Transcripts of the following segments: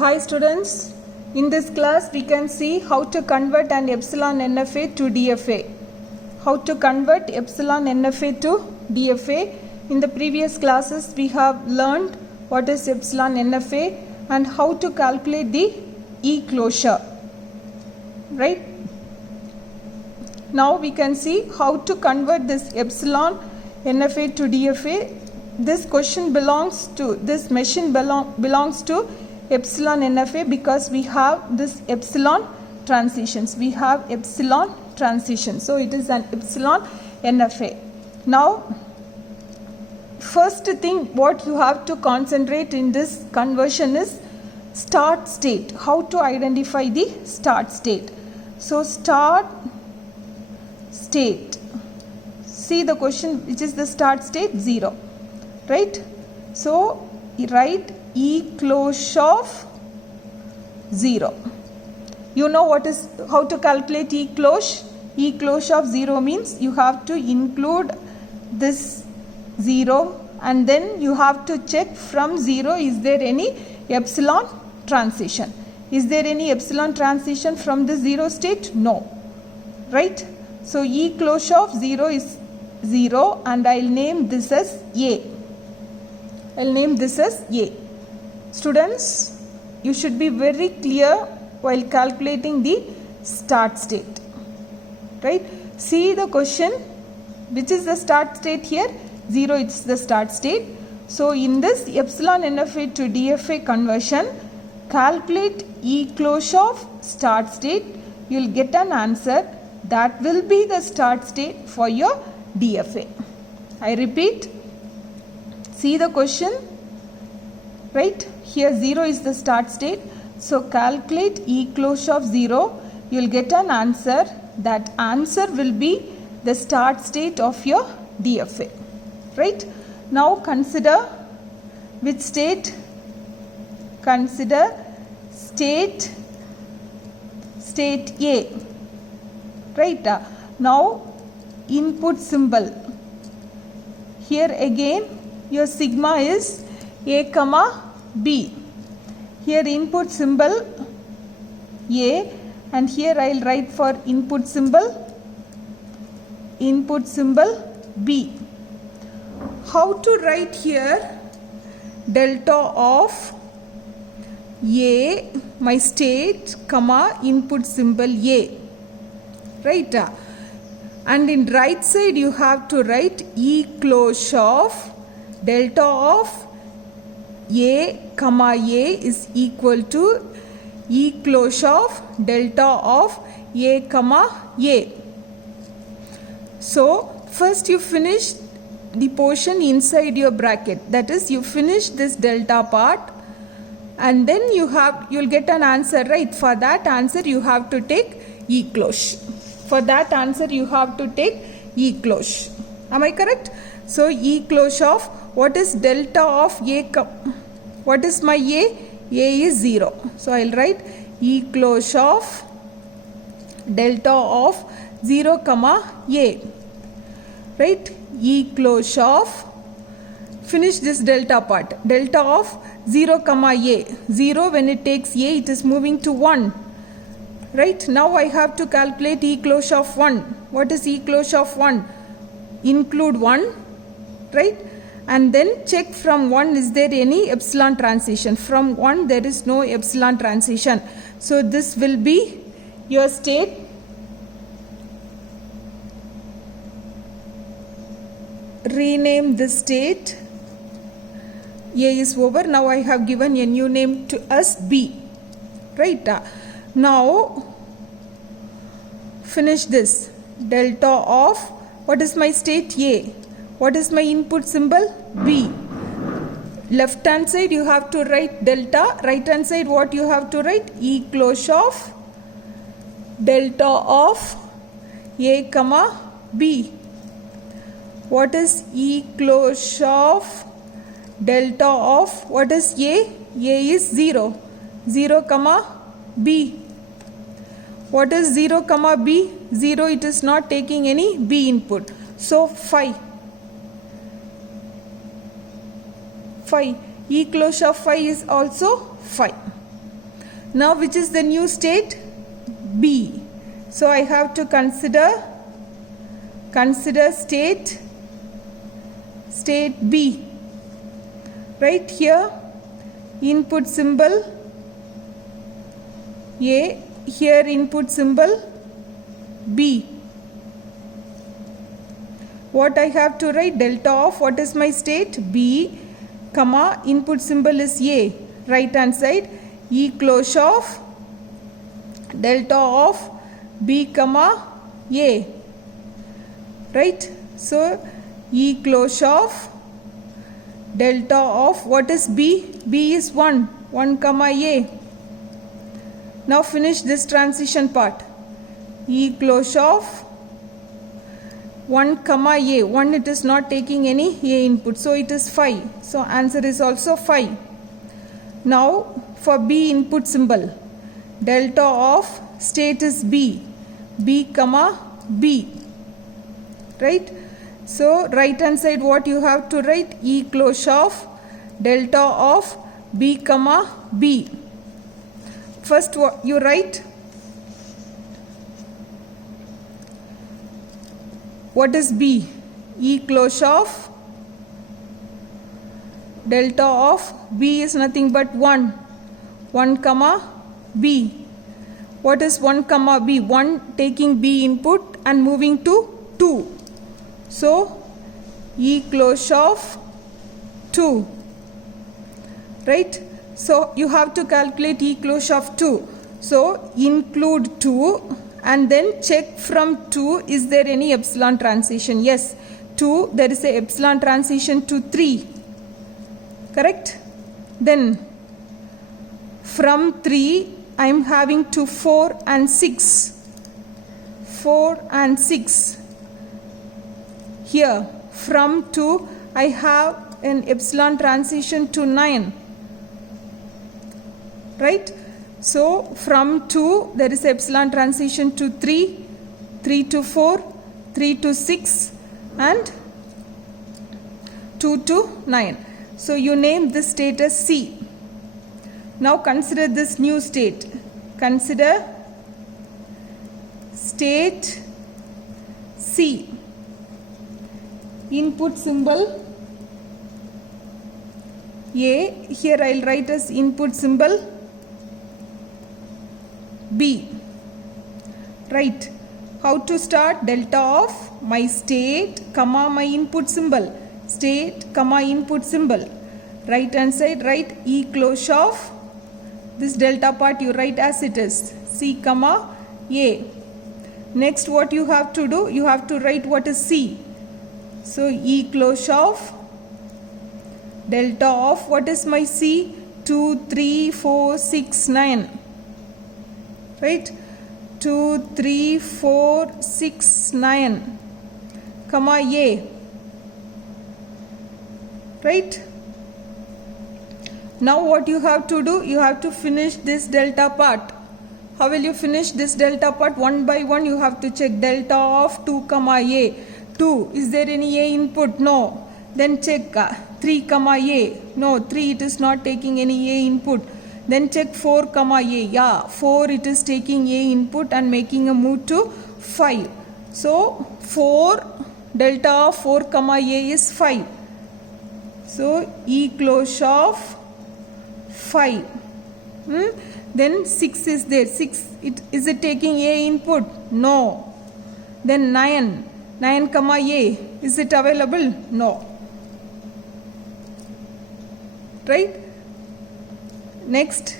Hi students, in this class we can see how to convert an epsilon NFA to DFA. How to convert epsilon NFA to DFA. In the previous classes we have learned what is epsilon NFA and how to calculate the E closure. Right? Now we can see how to convert this epsilon NFA to DFA. This question belongs to, this machine belongs to epsilon NFA because we have this epsilon transitions. We have epsilon transition. So it is an epsilon NFA. Now, first thing what you have to concentrate in this conversion is start state. How to identify the start state. So start state. See the question, which is the start state? 0. Right? So write E closure of 0. You know what is, how to calculate E closure? E closure of 0 means you have to include this 0 and then you have to check from 0 is there any epsilon transition. Is there any epsilon transition from the 0 state? No. Right? So E closure of 0 is 0 and I'll name this as A. I'll name this as A. Students, you should be very clear while calculating the start state. Right? See the question, which is the start state here? 0 is the start state. So in this epsilon NFA to DFA conversion, calculate E closure of start state. You will get an answer that will be the start state for your DFA. I repeat, see the question, right? Here 0 is the start state. So calculate E closure of 0. You will get an answer. That answer will be the start state of your DFA. Right? Now consider which state? Consider state A. Right? Now input symbol. Here again your sigma is A comma B. Here input symbol A and here I will write for input symbol B. How to write here? Delta of A, my state, comma, input symbol A. Right? And in right side you have to write E closure of delta of A comma A is equal to E closure of delta of A comma A. So first you finish the portion inside your bracket, that is you finish this delta part and then you'll get an answer, right? For that answer you have to take E closure. For that answer you have to take E closure. Am I correct? So E closure of what is delta of A? What is my A? A is 0. So I will write E closure of delta of 0 comma A. Right? E closure of, finish this delta part. Delta of 0 comma A. 0 when it takes A, it is moving to 1. Right? Now I have to calculate E closure of 1. What is E closure of 1? Include 1. Right? And then check from 1 is there any epsilon transition. From 1 there is no epsilon transition. So this will be your state. Rename this state. A is over. Now I have given a new name to us B. Right? Now finish this. Delta of, what is my state? A. What is my input symbol? B. Left hand side you have to write delta. Right hand side what you have to write? E closure of delta of A comma B. What is E closure of delta of, what is A? A is 0. 0 comma B. What is 0 comma B? 0, it is not taking any B input. So 5. 5. E closure of 5 is also 5. Now which is the new state? B. So I have to consider state B. Right here, input symbol A, here input symbol B. What I have to write? Delta of what is my state? B, comma, input symbol is A, right hand side, E closure of delta of B, comma, A, right? So E closure of delta of what is B? B is 1 comma A. Now finish this transition part. E closure of 1 comma A. 1 it is not taking any A input. So it is 5. So answer is also 5. Now for B input symbol. Delta of state is B. B comma B. Right? So right hand side what you have to write? E closure of delta of B comma B. First what you write? What is B? E closure of delta of B is nothing but 1 comma B. What is 1 comma B? 1 taking B input and moving to 2. So E closure of 2. Right? So you have to calculate E closure of 2. So include 2 and then check from 2 is there any epsilon transition. Yes, 2 there is a epsilon transition to 3. Correct? Then from 3 I am having to 4 and 6. 4 and 6. Here from 2 I have an epsilon transition to 9. Right? So from 2 there is epsilon transition to 3, 3 to 4, 3 to 6 and 2 to 9. So you name this state as C. Now consider this new state. Consider state C. Input symbol A. Here I will write as input symbol B. Right. How to start? Delta of my state, comma my input symbol. State, comma input symbol. Right hand side, write E closure of this delta part you write as it is. C, comma A. Next what you have to do? You have to write what is C. So E closure of delta of what is my C? 2, 3, 4, 6, 9. Right? 2, 3, 4, 6, 9, comma A. Right? Now what you have to do? You have to finish this delta part. How will you finish this delta part? One by one you have to check delta of 2 comma A. 2. Is there any A input? No. Then check 3 comma A. No, 3 it is not taking any A input. Then check 4 comma A. Yeah, 4 it is taking A input and making a move to 5. So 4 delta of 4 comma A is 5. So E closure of 5. Then 6 is there. 6 is it taking A input? No. Then 9 comma A, is it available? No. Right? Next,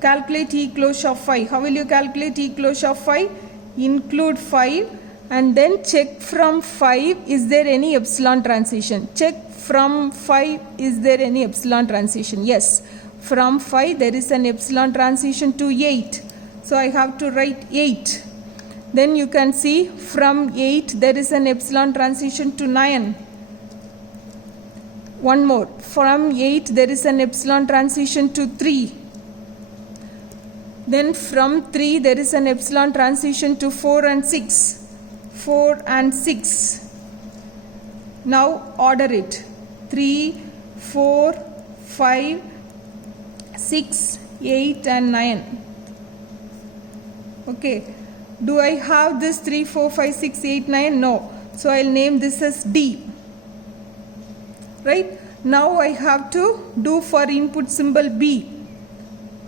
calculate E closure of 5. How will you calculate E closure of 5? Include 5 and then check from 5 is there any epsilon transition. Check from 5 is there any epsilon transition. Yes, from 5 there is an epsilon transition to 8. So I have to write 8. Then you can see from 8 there is an epsilon transition to 9. One more. From 8 there is an epsilon transition to 3. Then from 3 there is an epsilon transition to 4 and 6. 4 and 6. Now order it. 3, 4, 5, 6, 8 and 9. Okay. Do I have this 3, 4, 5, 6, 8, 9? No. So I'll name this as D. Right? Now I have to do for input symbol B.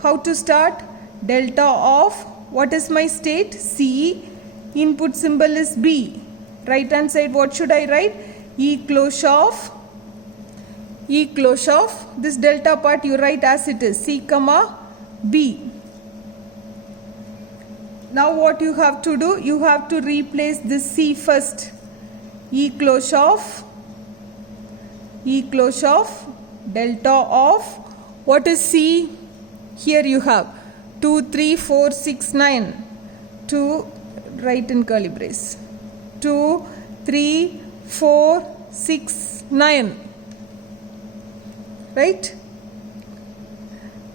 How to start? Delta of, what is my state? C. Input symbol is B. Right hand side, what should I write? E closure of this delta part you write as it is, C comma B. Now what you have to do? You have to replace this C first. E closure of delta of, what is C? Here you have 2, 3, 4, 6, 9. 2, write in curly brace. 2, 3, 4, 6, 9. Right?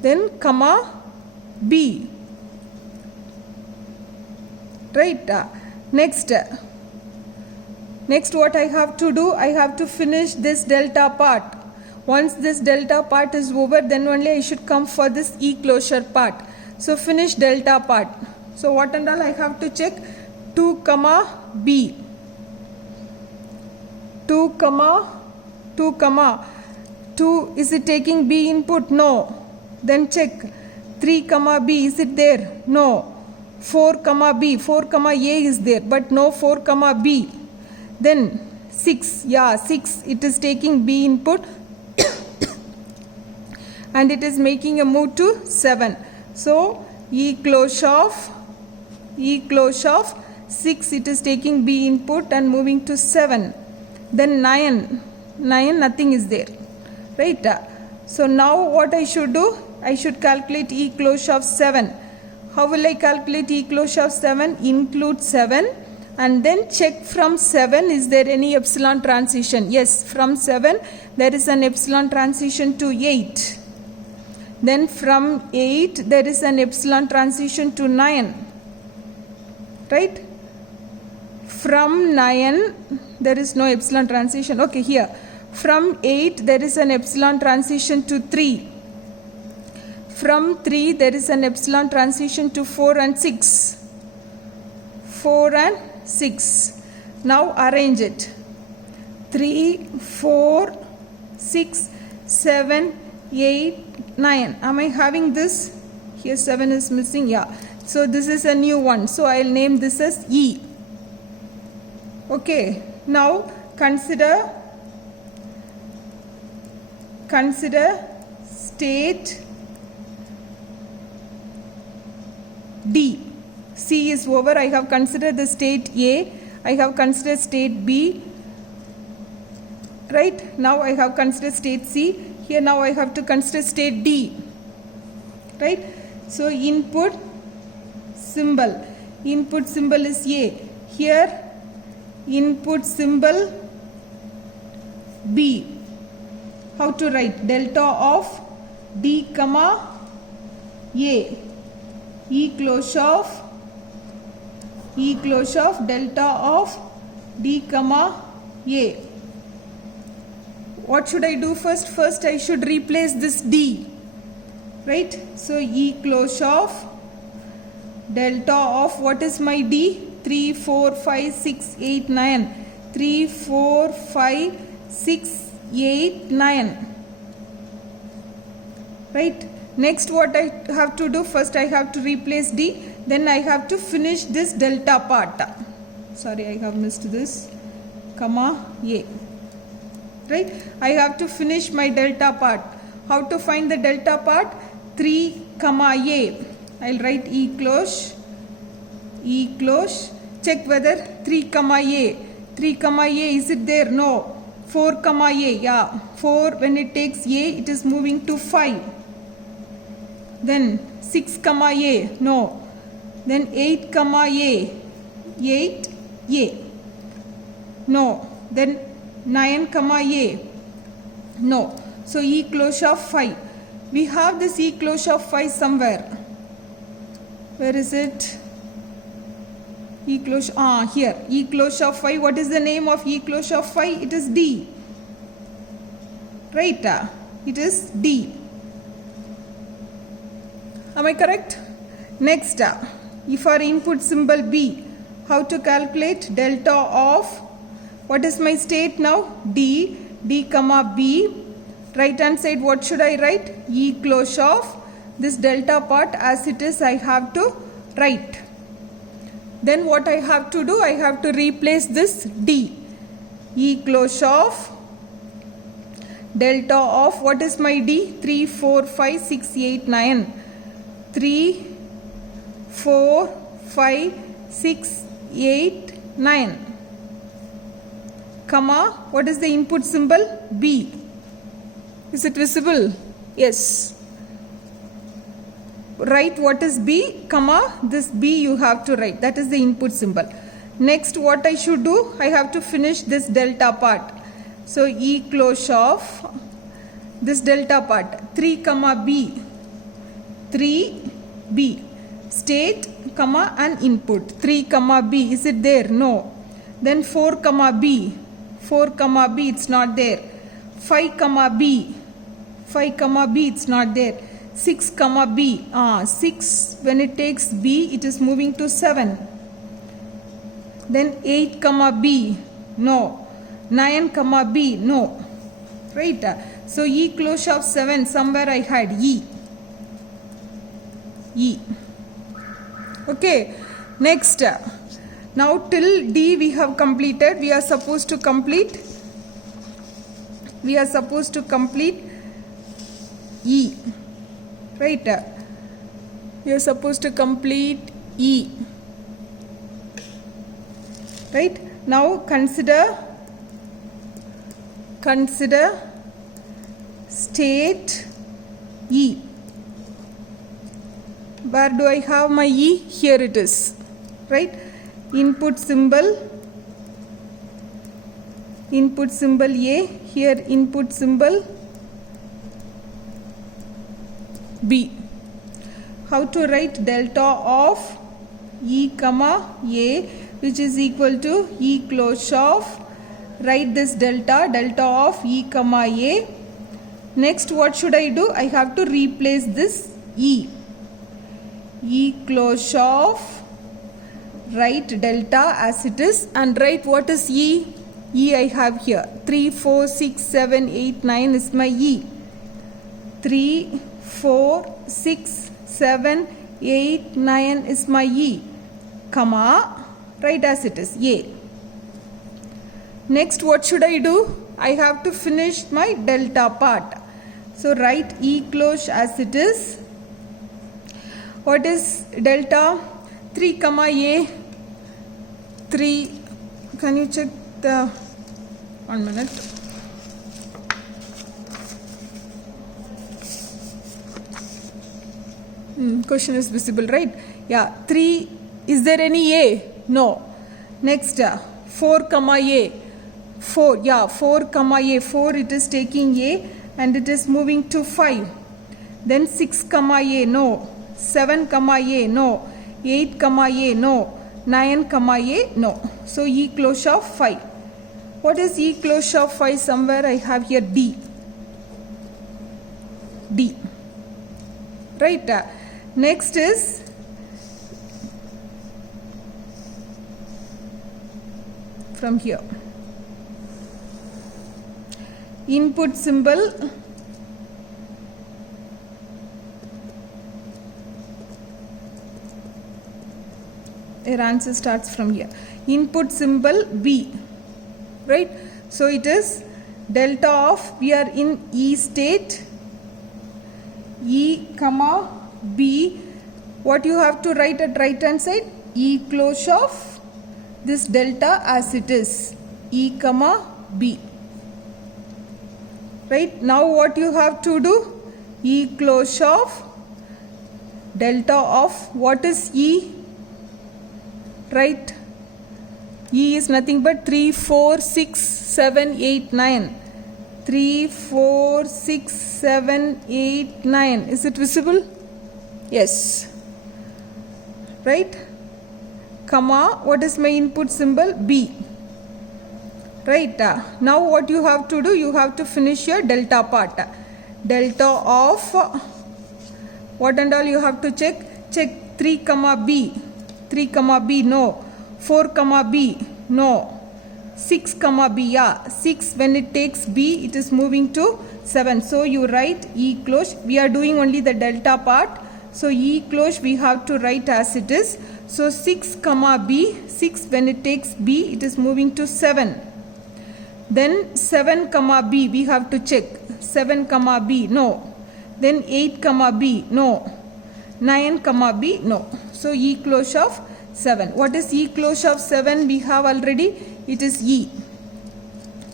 Then comma B. Right? Next what I have to do? I have to finish this delta part. Once this delta part is over, then only I should come for this E closure part. So finish delta part. So what and all I have to check? 2 comma B. 2 comma 2, is it taking B input? No. Then check 3 comma B, is it there? No. 4 comma B, 4 comma A is there, but no 4 comma B. Then 6, 6, it is taking B input and it is making a move to 7. So E closure of 6, it is taking B input and moving to 7. Then 9, nothing is there. Right? So now what I should do? I should calculate E closure of 7. How will I calculate E closure of 7? Include 7 and then check from 7, is there any epsilon transition? Yes, from 7 there is an epsilon transition to 8. Then from 8 there is an epsilon transition to 9. Right? From 9 there is no epsilon transition. Okay, here. From 8 there is an epsilon transition to 3. From 3 there is an epsilon transition to 4 and 6. 4 and 6. Now arrange it. 3, 4, 6, 7, 8, 9. Am I having this? Here 7 is missing. Yeah. So this is a new one. So I'll name this as E. Okay. Now consider state D. C is over. I have considered the state A. I have considered state B. Right? Now I have considered state C. Here now I have to consider state D. Right? So input symbol is A. Here input symbol B. How to write? Delta of D comma A. E closure of delta of D comma A. What should I do first? First I should replace this D. Right? So E closure of delta of, what is my D? 3, 4, 5, 6, 8, 9. 3, 4, 5, 6, 8, 9. Right? Next what I have to do? First I have to replace D. Then I have to finish this delta part. Sorry, I have missed this. Comma A. Right? I have to finish my delta part. How to find the delta part? 3 comma A. I'll write E close. Check whether 3 comma A. 3 comma A, is it there? No. 4 comma A. Yeah. 4, when it takes A, it is moving to 5. Then 6 comma A. No. Then 8 comma A. 8 A. No. Then 9 comma A. No. So E closure of 5. We have this E closure of 5 somewhere. Where is it? E closure. Here. E closure of 5. What is the name of E closure of 5? It is D. Right? It is D. Am I correct? Next, if our input symbol B, how to calculate delta of, what is my state now? D comma B. Right hand side, what should I write? E closure of this delta part as it is, I have to write. Then what I have to do? I have to replace this D. E closure of delta of, what is my D? 3, 4, 5, 6, 8, 9. 3, 4, 5, 6, 8, 9. Comma, what is the input symbol? B. Is it visible? Yes. Write what is B, comma, this B you have to write. That is the input symbol. Next, what I should do? I have to finish this delta part. So, E closure of this delta part. 3, comma B. 3, B. State, comma, and input. 3, comma B. Is it there? No. Then 4, comma B. 4, comma B. It's not there. 5, comma B. 5, comma B. It's not there. 6, comma B. 6, when it takes B, it is moving to 7. Then 8, comma B. No. 9, comma B. No. Right? So, E closure of 7, somewhere I had E. E. Okay. Next. Now, till D we have completed. We are supposed to complete E. Right? We are supposed to complete E. Right? Now, consider state E. Where do I have my E? Here it is. Right? Input symbol A. Here input symbol B. How to write delta of E comma A, which is equal to E closure of, write this delta of E comma A. Next, what should I do? I have to replace this E. E closure of, write delta as it is, and write what is E? E I have here. 3, 4, 6, 7, 8, 9 is my E. 3, 4, 6, 7, 8, 9 is my E. Comma, write as it is, A. Next, what should I do? I have to finish my delta part. So, write E closure as it is. What is delta? 3, comma A. 3, can you check the, 1 minute. Question is visible, right? Yeah, 3, is there any A? No. Next, 4, comma A. 4, yeah, 4, comma A. 4, it is taking A and it is moving to 5. Then 6, comma A, no. 7, comma A, no. 8, comma A, no. 9, comma A, no. So, E closure of 5. What is E closure of 5? Somewhere I have here D. D. Right? Next is from here. Input symbol your answer starts from here. Input symbol B. Right? So it is delta of, we are in E state, E comma B. What you have to write at right hand side? E closure of this delta as it is, E comma B. Right? Now what you have to do? E closure of delta of, what is E? Right? E is nothing but 3, 4, 6, 7, 8, 9. 3, 4, 6, 7, 8, 9. Is it visible? Yes. Right? Comma, what is my input symbol? B. Right? Now what you have to do? You have to finish your delta part. Delta of What and all you have to check? Check 3 comma B. 3 comma B, no. 4 comma B, no. 6 comma B, yeah. 6 when it takes B, it is moving to 7. So you write E cloche. We are doing only the delta part. So E cloche we have to write as it is. So 6 comma B, 6 when it takes B, it is moving to 7. Then 7 comma B, we have to check. 7 comma B, no. Then 8 comma B, no. 9 comma B, no. So E cloche of 7. What is E cloche of 7? We have already. It is E.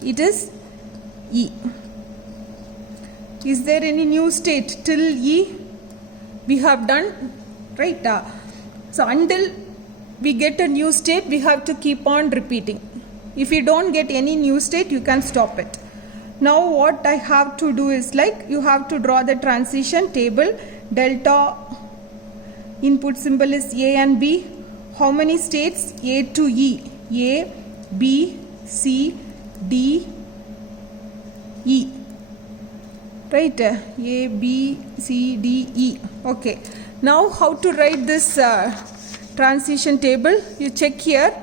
It is E. Is there any new state till E? We have done, right? So until we get a new state, we have to keep on repeating. If you don't get any new state, you can stop it. Now what I have to do is like you have to draw the transition table. Delta input symbol is A and B. How many states? A to E. A, B, C, D, E. Right? A, B, C, D, E. Okay. Now how to write this transition table? You check here.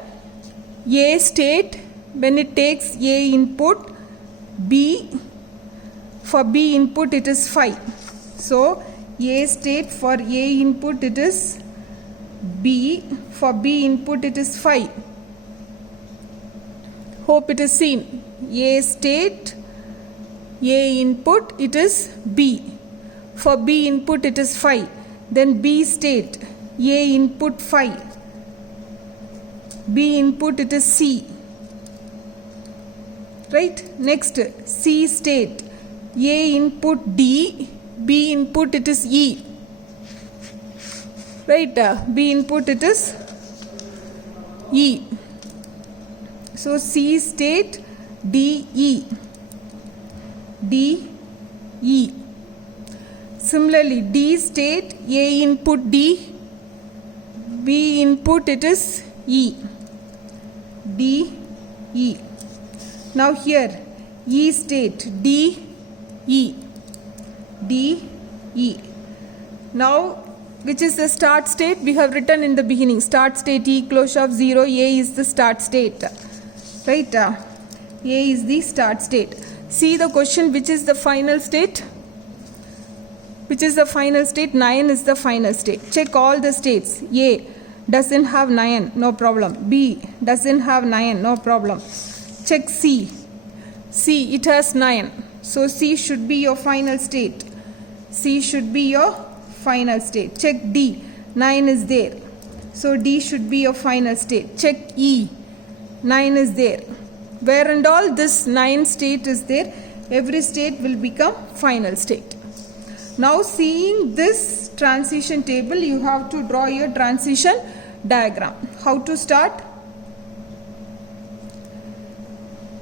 A state when it takes A input. B, for B input it is 5. So A state for A input it is B, for B input it is 5. Hope it is seen. A state, A input it is B, for B input it is 5. Then B state, A input 5, B input it is C. Right? Next, C state, A input D, B input it is E. Right? B input it is E. So C state, D, E. D, E. Similarly, D state, A input D, B input it is E. D, E. Now here, E state, D, E. D, E. Now, which is the start state? We have written in the beginning. Start state E cloche of 0. A is the start state. Right? A is the start state. See the question, which is the final state? Which is the final state? 9 is the final state. Check all the states. A doesn't have 9, no problem. B doesn't have 9, no problem. Check C. C, it has 9. So C should be your final state. C should be your final state. Check D. 9 is there. So D should be your final state. Check E. 9 is there. Where and all this 9 state is there, every state will become final state. Now seeing this transition table, you have to draw your transition diagram. How to start?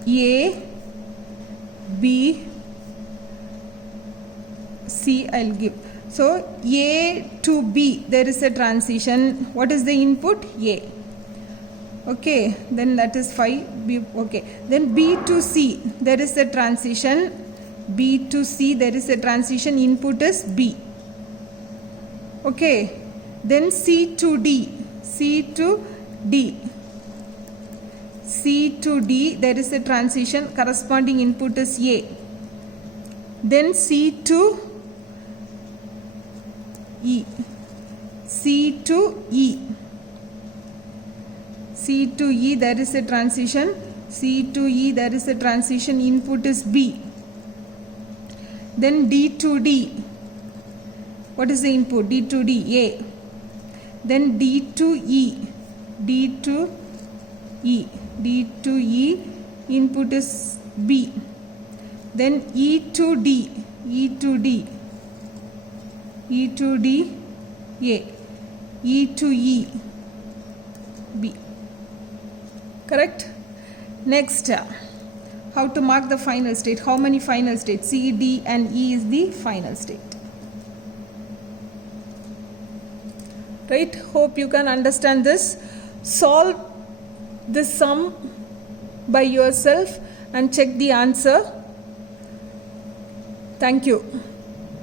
A, B, C I will give. So A to B, there is a transition. What is the input? A. Okay, then that is 5. B, okay. Then B to C, there is a transition. B to C, there is a transition. Input is B. Okay. Then C to D. C to D. C to D, there is a transition. Corresponding input is A. Then C to E. C to E. C to E, there is a transition. C to E, there is a transition. Input is B. Then D to D. What is the input? D to D, A. Then D to E. D to E. D to E, input is B. Then E to D. E to D. E to D, A. E to E, B. Correct? Next, how to mark the final state? How many final states? C, D and E is the final state. Right? Hope you can understand this. Solve this sum by yourself and check the answer. Thank you.